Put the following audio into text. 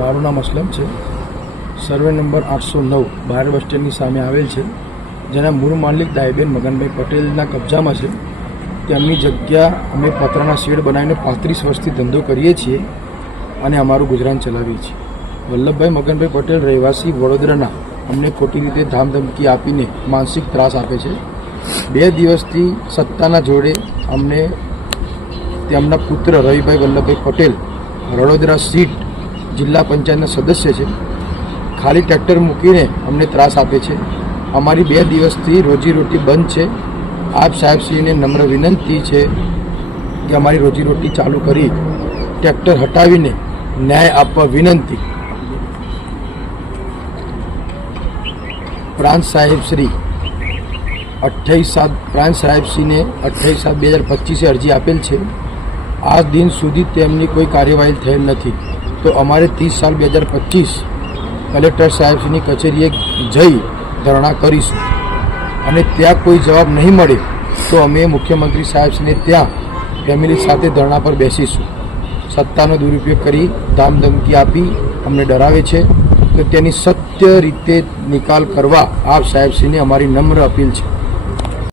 મારું નામ અસલમ છે. સર્વે નંબર 809 બહાર બસ સ્ટેન્ડની સામે આવેલ છે, જેના મૂળ માલિક દાઈબેન મગનભાઈ પટેલના કબજામાં છે. તેમની જગ્યા અમે પતરાના શેડ બનાવીને 35 વર્ષથી ધંધો કરીએ છીએ અને અમારું ગુજરાન ચલાવીએ છીએ. વલ્લભભાઈ મગનભાઈ પટેલ રહેવાસી વડોદરાના અમને ખોટી રીતે ધામધમકી આપીને માનસિક ત્રાસ આપે છે. 2 દિવસથી સત્તાના જોડે અમને તેમના પુત્ર રવિભાઈ વલ્લભભાઈ પટેલ વડોદરા સીટ જિલ્લા પંચાયતના સદસ્ય છે, ખાલી ટ્રેક્ટર મૂકીને અમને ત્રાસ આપે છે. અમારી 2 દિવસથી રોજીરોટી બંધ છે. આપ સાહેબશ્રીને નમ્ર વિનંતી છે કે અમારી રોજીરોટી ચાલુ કરી ટ્રેક્ટર હટાવીને ન્યાય આપવા વિનંતી. પ્રાંત સાહેબશ્રી 28/7 2025 અરજી આપેલ છે. આજ દિન સુધી તેમની કોઈ કાર્યવાહી થયેલ નથી. તો અમારે 30/7/2025 કલેક્ટર સાહેબશ્રીની કચેરીએ જઈ ધરણા કરીશું અને ત્યાં કોઈ જવાબ નહીં મળે તો અમે મુખ્યમંત્રી સાહેબશ્રીને ત્યાં ફેમિલી સાથે ધરણા પર બેસીશું. સત્તાનો દુરુપયોગ કરી ધામધમકી આપી અમને ડરાવે છે, તો તેની સત્ય રીતે નિકાલ કરવા આપ સાહેબશ્રીને અમારી નમ્ર અપીલ છે.